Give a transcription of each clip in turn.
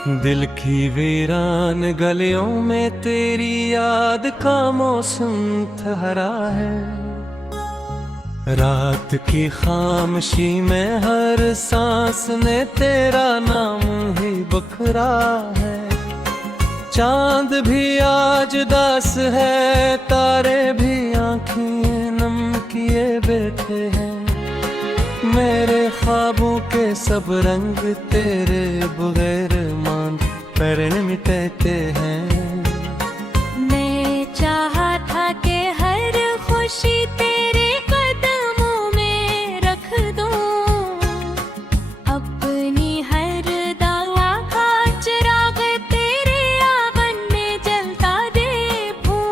दिल की वीरान गलियों में तेरी याद का मौसम ठहरा है। रात की खामोशी में हर सांस ने तेरा नाम ही बखरा है। चांद भी आज दास है, तारे भी आँखें नम किए बैठे हैं। मेरे ख्वाबों के सब रंग तेरे बगैर मान पर मिटते हैं। मैं चाहा था कि हर खुशी तेरे कदमों में रख दूं, अपनी हर दावा का चिराग तेरे आंगन में जलता देखूं।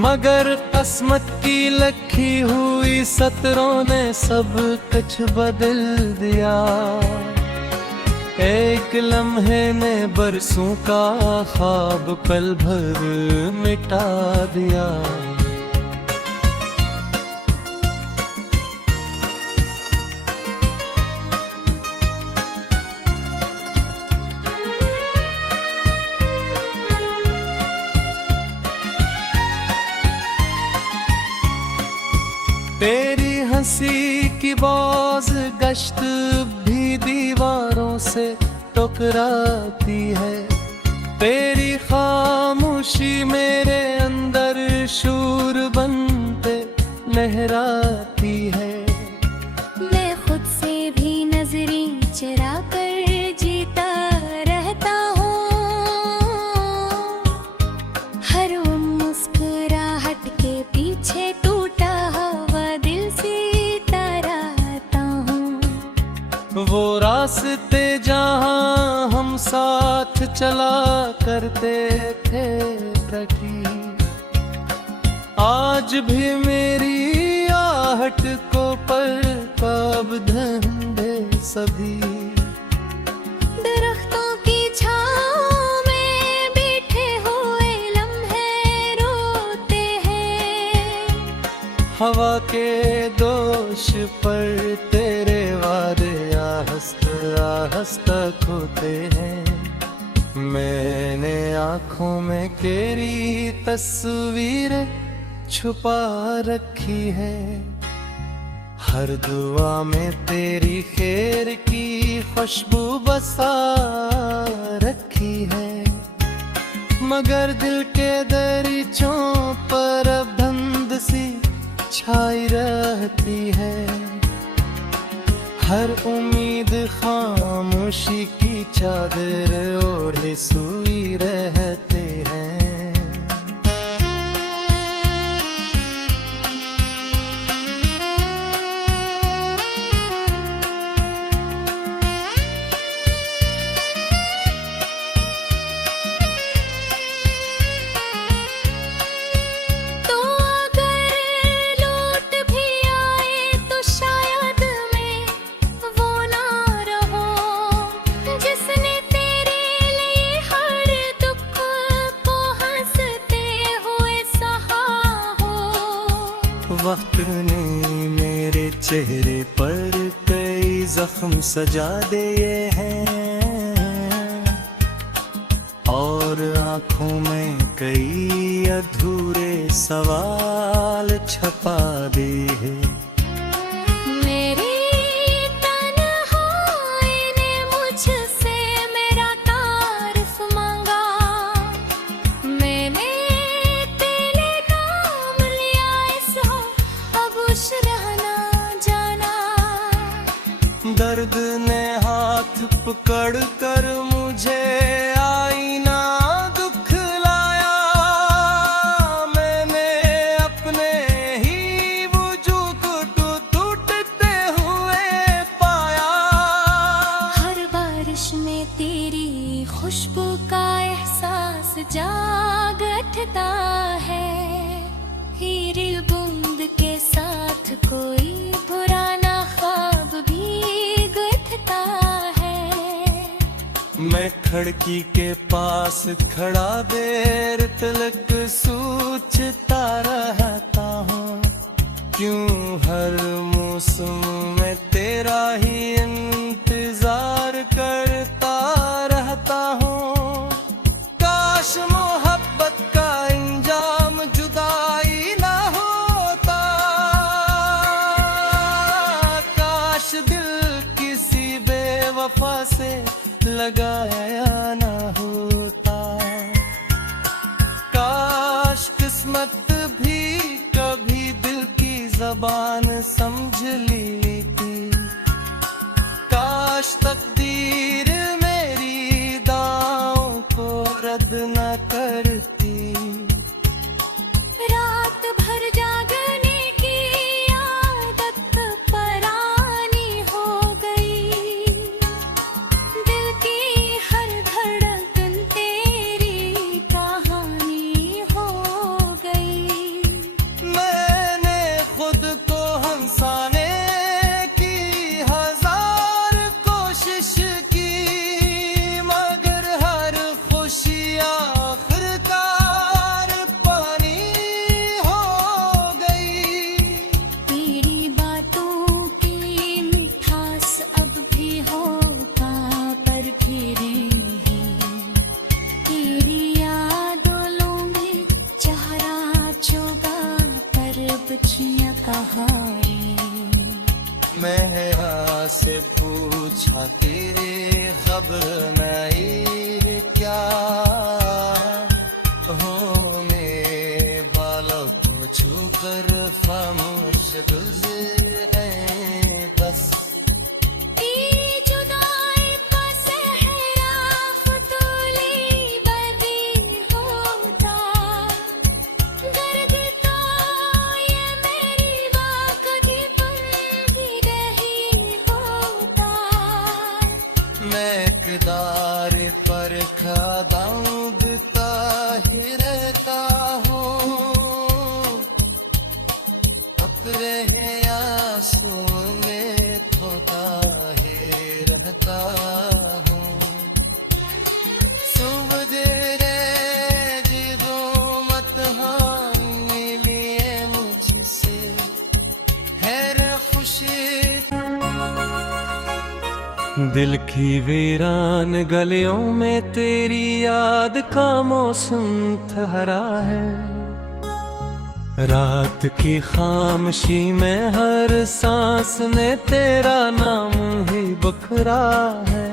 मगर किस्मत की लिखी हुई सतरों ने सब कुछ बदल दिया। एक लम्हे ने बरसों का ख्वाब पल भर मिटा दिया। तेरी हंसी की बाज गश्त भी दीवारों से टकराती है। तेरी खामोशी मेरे अंदर शूर बनते लहराती है। मैं खुद से भी नजरें चुरा कर जीता रहता हूँ। हर मुस्कुराहट के पीछे टूटा हुआ दिल सीता रहता हूँ। वो रास्ते जहाँ हम साथ चला करते थे प्रति, आज भी मेरी आहट को पर कब धंधे सभी। दरख्तों की छाँव में बैठे हुए लम्हे रोते हैं। हवा के दोष पर तेरे वादे आहिस्ता खोते हैं। मैंने आँखों में तेरी तस्वीर छुपा रखी है। हर दुआ में तेरी खैर की खुशबू बसा रखी है। मगर दिल के दरीचों पर अब धुंध सी छाई रहती है। हर उम्मीद खामोशी की चादर ओढ़े सोई रहते हैं। वक्त ने मेरे चेहरे पर कई जख्म सजा दिए हैं और आँखों में कई अधूरे सवाल छपा दिए हैं। दर्द ने हाथ पकड़ कर मुझे आईना दुखलाया। मैंने अपने ही वजूद को टूटते हुए पाया। हर बारिश में तेरी खुशबू का एहसास जाग उठता है। हीरे बूंद के साथ कोई पुराना ख्वाब भी गुथता है। मैं खिड़की के पास खड़ा देर तलक सोचता रहता हूँ। क्यों हर मौसम में तेरा ही इंतजार करता रहता वफा से लगाया ना होता। काश किस्मत भी कभी दिल की ज़बान समझ लेती। काश तकदीर मेरी दांव को रद्द न करती। रात भर जागने की आदत परानी हो गई। दिल की हर धड़कन तेरी कहानी हो गई। मैंने खुद को हंसाने की हजार कोशिश की, मगर हर खुशी आखिरकार पानी हो गई। तेरी बातों की मिठास अब भी होगा पर फिरे हैं। तेरी यादों में चेहरा चोगा पर बखियां कहानी। मैं से पूछा तेरे खबर नहीं क्या, होने बालों को छूकर खामोश गुजरे बस। तेरी जुदाई का सहरा फुतूली बदी होता। दर्द तो ये मेरी बात कभी बन भी रही होता। मैं किरदार पर खादांगता ही रहता हूँ, अपने आंसू में धोता ही रहता हूँ। सुबह जिदों मत हानि लिए मुझसे हैर खुशी। दिल की वीरान गलियों में तेरी याद का मौसम ठहरा है। रात की खामोशी में हर सांस ने तेरा नाम ही बखरा है।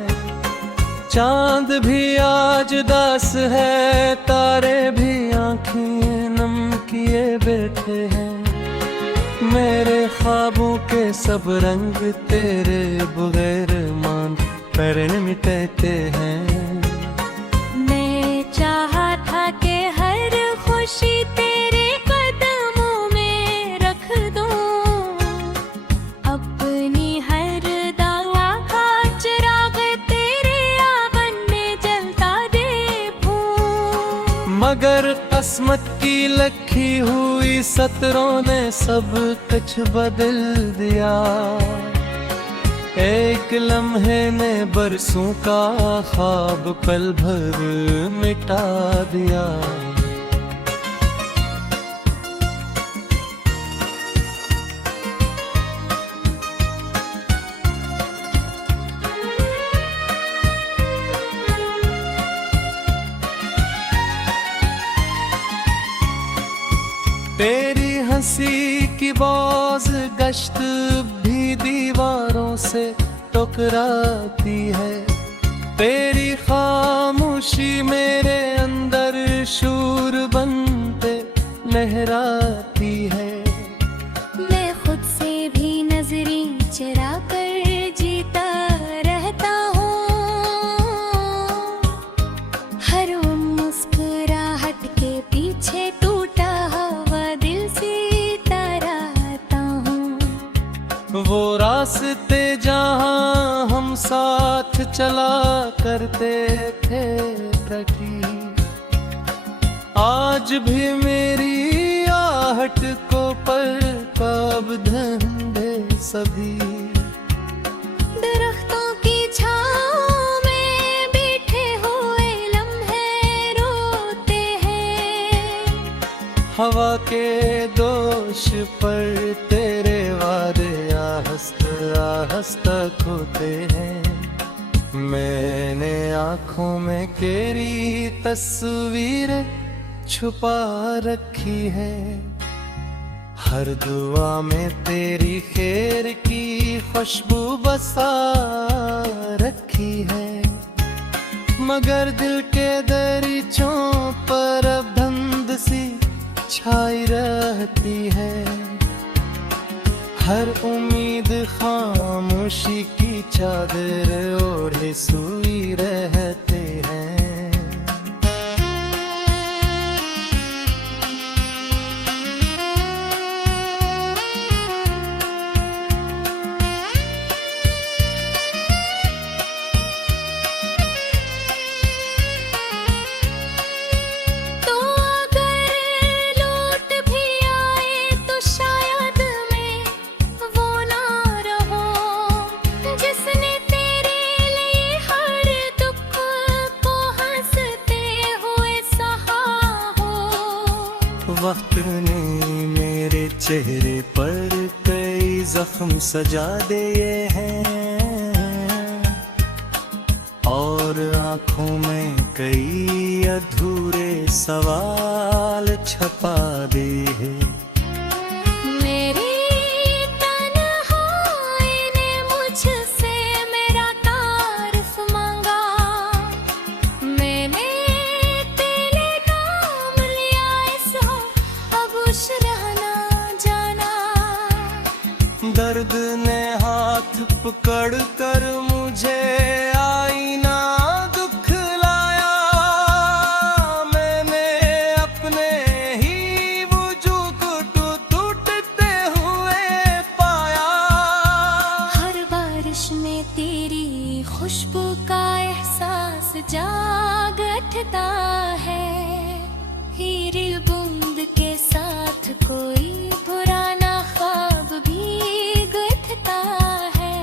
चांद भी आज दास है, तारे भी आँखें नम किए बैठे हैं। मेरे ख्वाबों के सब रंग तेरे बगैर मान पर मिटते हैं। मैं चाहा था कि हर खुशी तेरे कदमों में रख दूं। अपनी हर दावा का चिराग तेरे आंगन में जलता देखूं। मगर किस्मत की लिखी हुई सतरों ने सब कुछ बदल दिया। एक लम्हे ने बरसों का ख्वाब पल भर मिटा दिया। तेरी हंसी की बाज गश्त भी दीवारों से टकराती है। तेरी खामोशी मेरे अंदर शूर बनते लहराती है। मैं खुद से भी नजरें चुरा कर जीता रहता हूँ। हर मुस्कुराहट के पीछे टूटा हुआ दिल से तराता हूँ। वो रास्ते जहाँ हम साथ चला करते थे कटी, आज भी मेरी आहट को पर कब धंधे सभी। दरख्तों की छाँव में बैठे हुए लम्हे रोते हैं। हवा के दोष पर तेरे वादे आहिस्ता खोते हैं। मैंने आँखों में तेरी तस्वीर छुपा रखी है। हर दुआ में तेरी खैर की खुशबू बसा रखी मगर दिल के दरीचों पर अब धुंध सी छाई रहती है। हर उम्मीद खामोशी की चादर ओढ़े सोई रहते हैं। तो अगर लौट भी आए तो शायद मैं वो ना रहूं जिसने तेरे लिए हर दुख को हंसते हुए सहा हो। वक्त ने मेरे चेहरे पर कई जख्म सजा दिए हैं और आंखों में कई अधूरे सवाल छपा दिए हैं। मेरी तन्हाई ने मुझसे मेरा तारीफ मांगा। मैंने तेरे नाम लिया इस हो अब उस रहना जाना। दर्द ने हाथ पकड़ कर मुझे आईना दुखलाया। मैंने अपने ही वजूद को टूटते हुए पाया। हर बारिश में तेरी खुशबू का एहसास जाग उठता है। हीरे बूंद के साथ कोई पुराना ख्वाब भी गुथता है।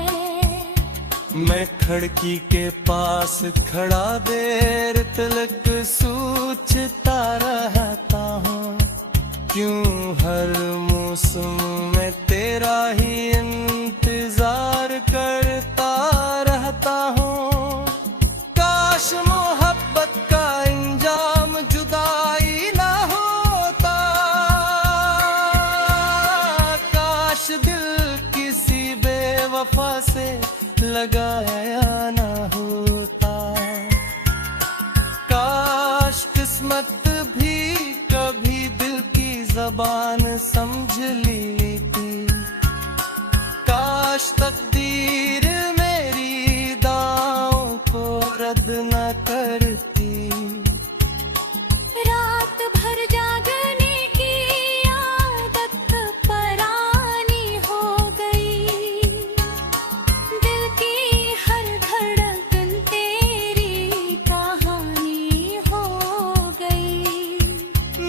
मैं खिड़की के पास खड़ा देर तलक सोचता रहता हूँ, क्यों हर मौसम में तेरा ही इंतजार करता रहता हूँ। काश मोहब्बत का इंजाम जुदाई ना होता। काश दिल किसी बेवफा से लगाया ना होता। काश किस्मत भी कभी दिल की जबान समझ लेती। काश तकदीर मेरी दांव को रद्द न करती। रात भर जागने की आदत पुरानी हो गई। दिल की हर धड़कन तेरी कहानी हो गई।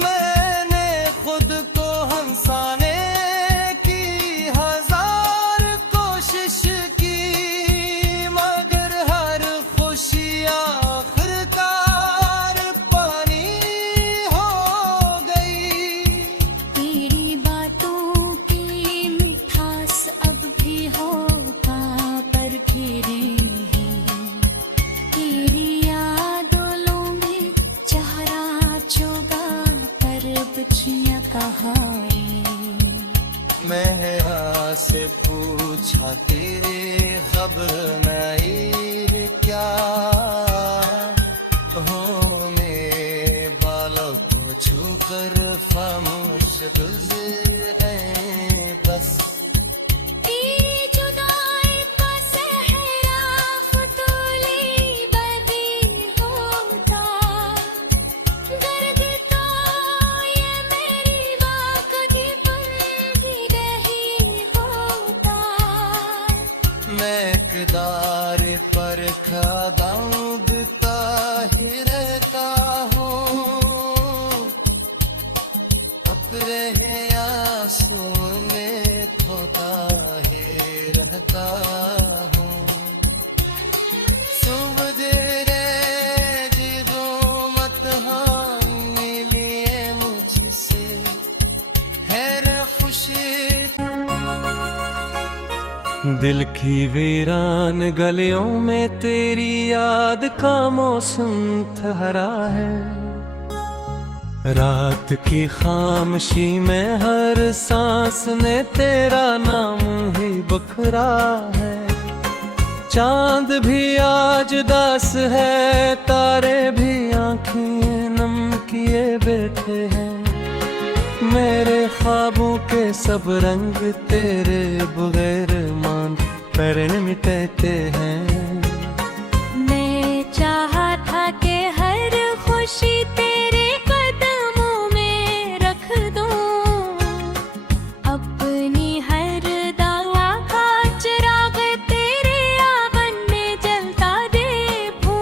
मैंने खुद को हंसाने की हजार कोशिश की, मगर हर खुशी आखिरकार पानी हो गई। तेरी बातों की मिठास अब भी होगा पर फिरे हैं। तेरी यादों में चेहरा चोगा पर बचियां कहाँ हैं। मैं से पूछा तेरे खबर नहीं क्या, होने बालों को छूकर खामोश गुजर है बस। तेरी जुदाई का सहरा फुतूली बदी होता। दर्द तो ये मेरी बाकदी पर भी रही होता। मैं किरदार पर खादाऊंता ही रहता हूँ। अपने आंसू में धोता ही रहता हूँ। सुबह देरे जिदों मत हानि लिए मुझसे हैर खुशी। दिल की वीरान गलियों में तेरी याद का मौसम ठहरा है। रात की खामोशी में हर सांस ने तेरा नाम ही बखरा है। चांद भी आज दास है, तारे भी आँखें नम किए बैठे हैं। मेरे ख्वाबों के सब रंग तेरे बगैर मान पर मिटते हैं। मैं चाहा था कि हर खुशी तेरे कदमों में रख दूं, अपनी हर दाया का चिराग तेरे आंगन में जलता देखूं।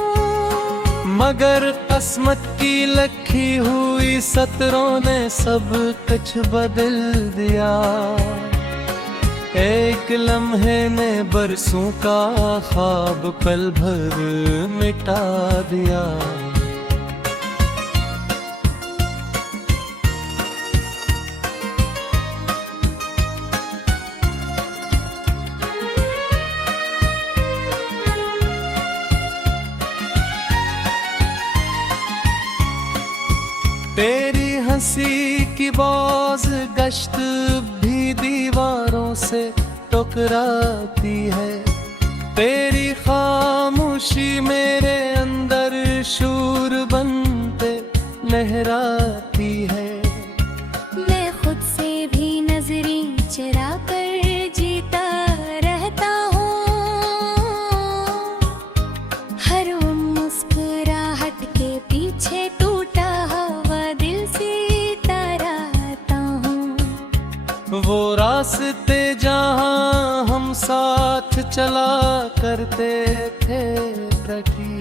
मगर किस्मत की लिखी हुई सतरों ने सब कुछ बदल दिया। एक लम्हे ने बरसों का ख्वाब पल भर मिटा दिया। तेरी हंसी की बाज गश्त भी दीवारों से टकराती है। तेरी खामोशी मेरे अंदर शूर बनते लहराती है। मैं खुद से भी नजरें चुरा कर जीता रहता हूँ, हर मुस्कुराहट के पीछे टूटा हुआ दिल सीता रहता हूँ। वो रास्ते जहाँ हम साथ चला करते थे प्रति,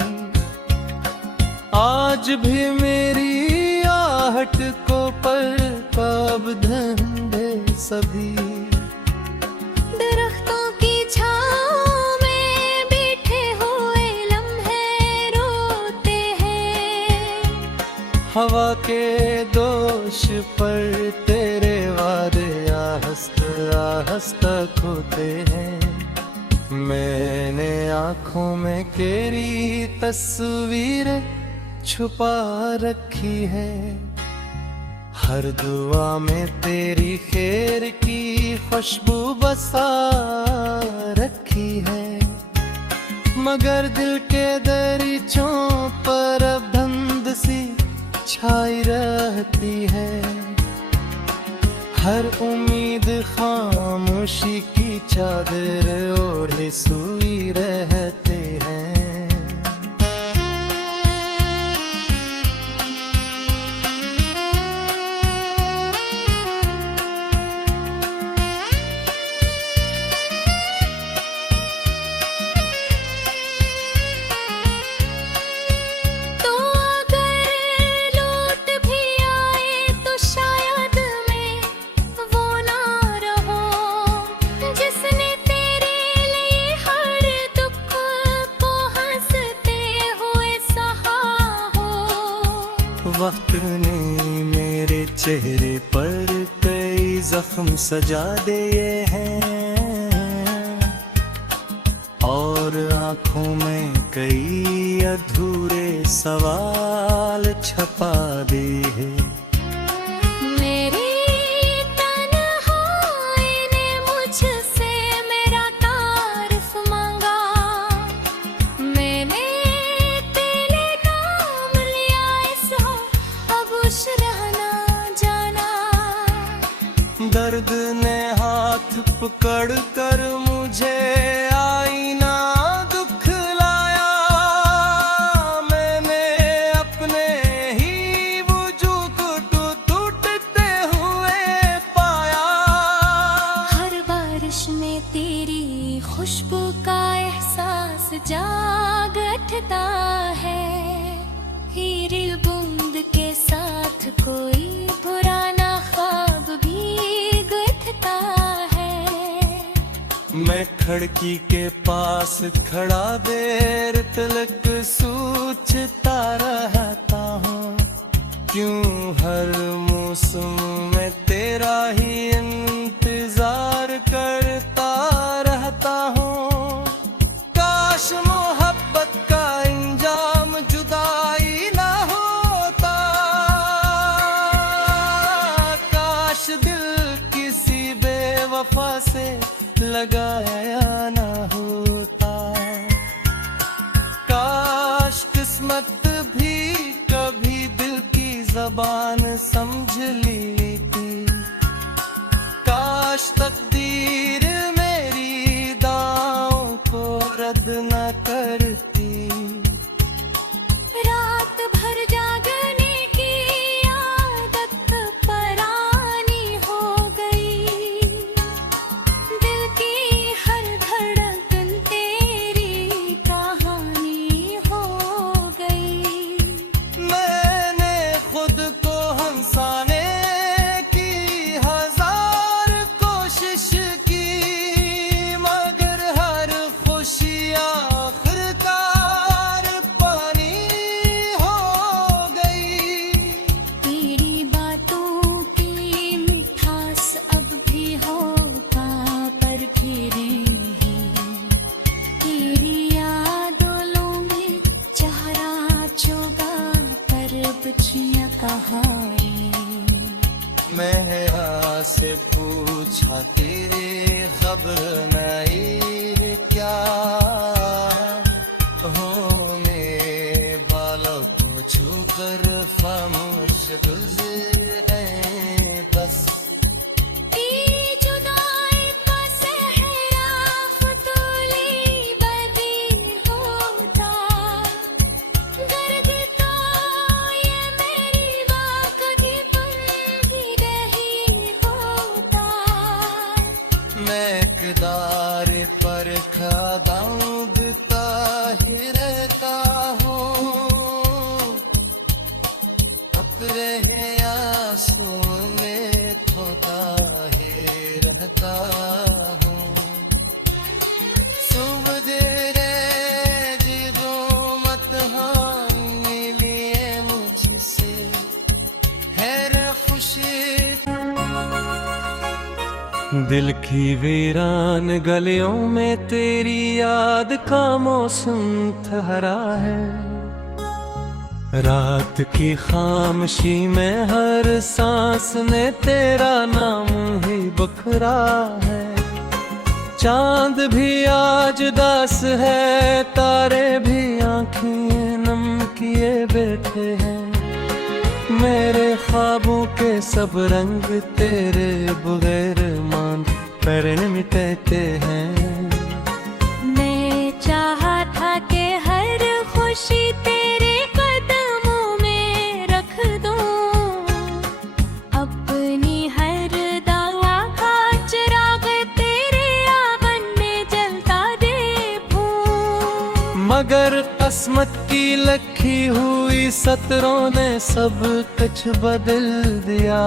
आज भी मेरी आहट को पर कब धंधे सभी। दरख्तों की छाँव में बैठे हुए लम्हे रोते हैं। हवा के दोष पर तेरे वादे आहिस्ता खोते हैं। मैंने आँखों में तेरी तस्वीरें छुपा रखी है, हर दुआ में तेरी खैर की खुशबू बसा रखी है। मगर दिल के दरीचों पर अब धुंध सी छाई रहती है। हर उम्मीद खामोशी की चादर ओढ़े सोई रहते हैं। वक्त ने मेरे चेहरे पर कई जख्म सजा दिए हैं, और आँखों में कई अधूरे सवाल छपा दिए हैं। दर्द ने हाथ पकड़ कर मुझे आईना दुखलाया। मैंने अपने ही वजूद को टूटते हुए पाया। हर बारिश में तेरी खुशबू का एहसास जाग उठता है। हीरे बूंद के साथ कोई पुराना ख्वाब भी गुथता है। मैं खिड़की के पास खड़ा देर तलक सोचता रहता हूँ, क्यों हर मौसम में तेरा ही इंतजार करता रहता हूँ। काश मोहब्बत का इंजाम जुदाई ना होता, काश दिल किसी बेवफा से लगाया ना होता। किस्मत भी कभी दिल की जबान समझ ली थी। काश तकदीर मेरी दांव को रद्द न करती। रात भर जागने की आदत परानी हो गई। दिल की हर धड़कन तेरी कहानी हो गई। मैंने खुद को हंसाने की हजार कोशिश की, मगर हर खुशी आखिरकार पानी हो गई। तेरी बातों की मिठास अब भी होता पर फिरे हैं। तेरी यादों में चेहरा चोगा पर बचियां कहाँ हैं। मैं से पूछा तेरे खबर नहीं क्या, होने बालों को छूकर खामोश गुजरे बस। तेरी जुदाई का सहरा फतूली बदी होता। दर्द का ये मेरी वाकई बन भी रही होता। मैं इक़दार पर खादाऊंता ही रहता हूँ, अपने आंसू में धोता ही रहता हूँ। सुबह देरे जीवो मत हानि लिए मुझसे हैर खुशी। दिल की वीरान गलियों में तेरी याद का मौसम ठहरा है। रात की खामोशी में हर सांस ने तेरा नाम ही बखरा है। चांद भी आज दास है, तारे भी आँखें नम किए बैठे हैं। मेरे ख्वाबों के सब रंग तेरे बगैर मान पर मिटते हैं। मैं चाहा था कि हर खुशी तेरे कदमों में रख दूं। अपनी हर दावा का चिराग तेरे आंगन में जलता देखूं। मगर किस्मत की लिखी हुई सतरों ने सब कुछ बदल दिया।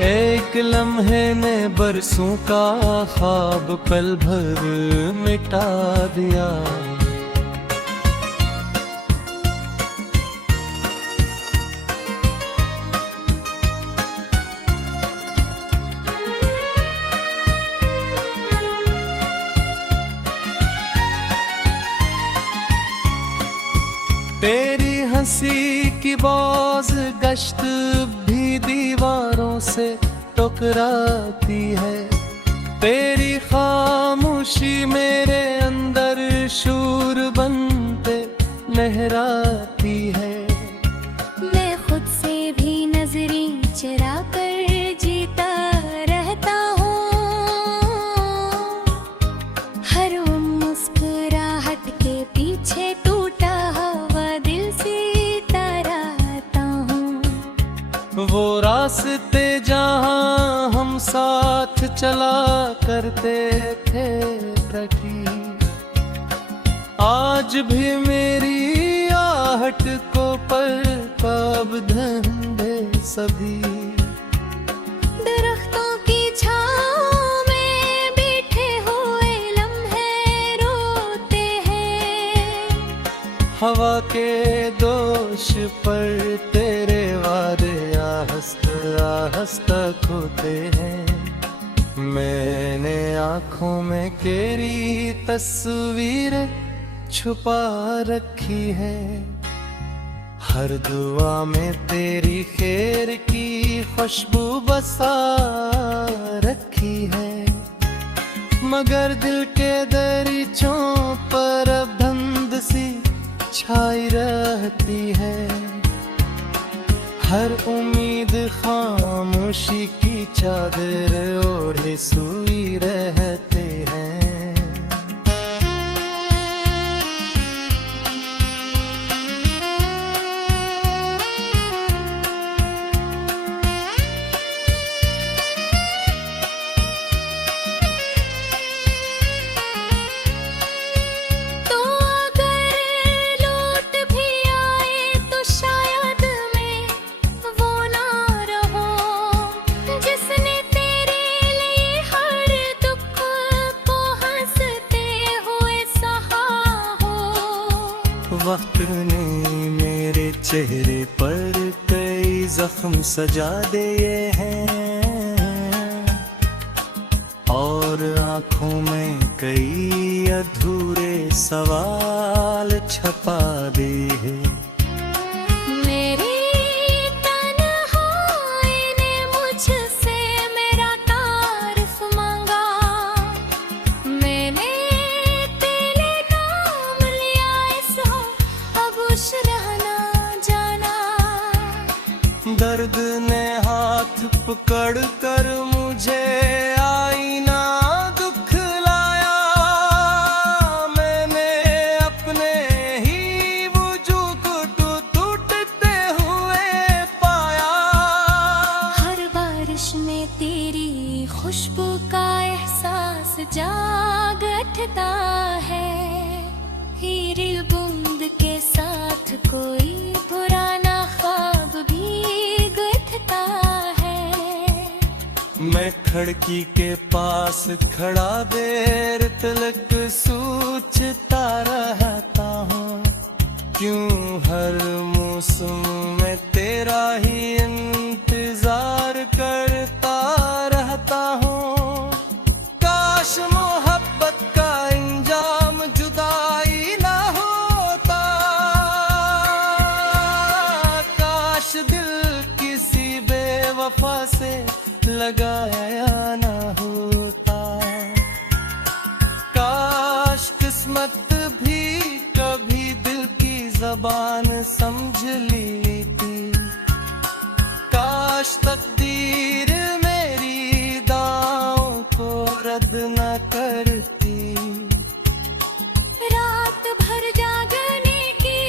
एक लम्हे ने बरसों का ख्वाब पल भर मिटा दिया। तेरी हंसी की बाज गश्त भी दीवारों से टकराती है। तेरी खामोशी मेरे अंदर शूर बनते लहराती है। मैं खुद से भी नजरें चुरा कर जीता रहता हूँ। हर मुस्कुराहट के पीछे टूटा हुआ दिल सीता रहता हूँ। वो रास्ते जहाँ हम साथ चला करते थे प्रति, आज भी मेरी आहट को पर कब धंधे सभी। दरख्तों की छाँव में बैठे हुए लम्हे रोते हैं। हवा के दोष पर तेरे वादे आहिस्ता खोते हैं। मैंने आँखों में तेरी तस्वीर छुपा रखी है। हर दुआ में तेरी खैर की खुशबू बसा रखी है। मगर दिल के दरीचों पर अब धुंध सी छा रहती है। हर उम्मीद खामोशी की चादर ओढ़े सोई रहते हैं। तो अगर लौट भी आए तो शायद मैं वो ना रहूं जिसने तेरे लिए हर दुख को हंसते हुए सहा हो। वक्त ने मेरे चेहरे पर कई जख्म सजा दिए हैं और आंखों में कई अधूरे सवाल छपा दिए। मेरी तन्हाई ने मुझसे मेरा तारीफ मांगा। मैंने तेरे नाम लिया ऐसा अब उस रहना जाना। दर्द ने हाथ पकड़ कर मुझे आईना दुखलाया। मैंने अपने ही वजूद को टूटते हुए पाया। हर बारिश में तेरी खुशबू का एहसास जाग उठता है। हीरे बूंद के साथ कोई पुराना ख्वाब भी गुथता है। मैं खिड़की के पास खड़ा देर तलक सोचता रहता हूँ, क्यों हर मौसम में तेरा ही इंतजार करता रहता हूँ। काश मोहब्बत का इंजाम जुदाई ना होता। काश दिल किसी बेवफा से लगाया ना होता। काश किस्मत भी कभी दिल की जबान समझ लेती। काश तकदीर मेरी दांव को रद्द न करती। रात भर जागने की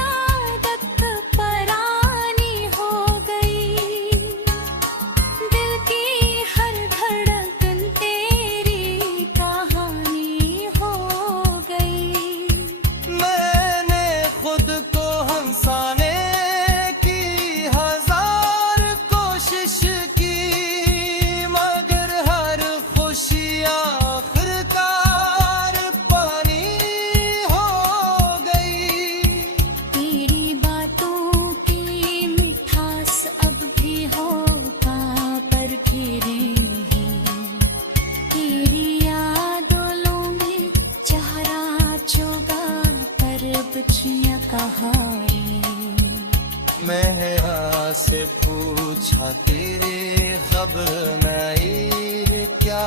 आदत परानी हो गई। दिल की हर धड़कन तेरी कहानी हो गई। मैंने खुद को हंसाने की हजार कोशिश की, मगर हर खुशी आखिरकार पानी हो गई। तेरी बातों की मिठास अब भी होता पर फिरे नहीं। तेरी यादों में चेहरा चोगा पर बचियां कहानी। मैं से पूछा तेरे खबर नहीं क्या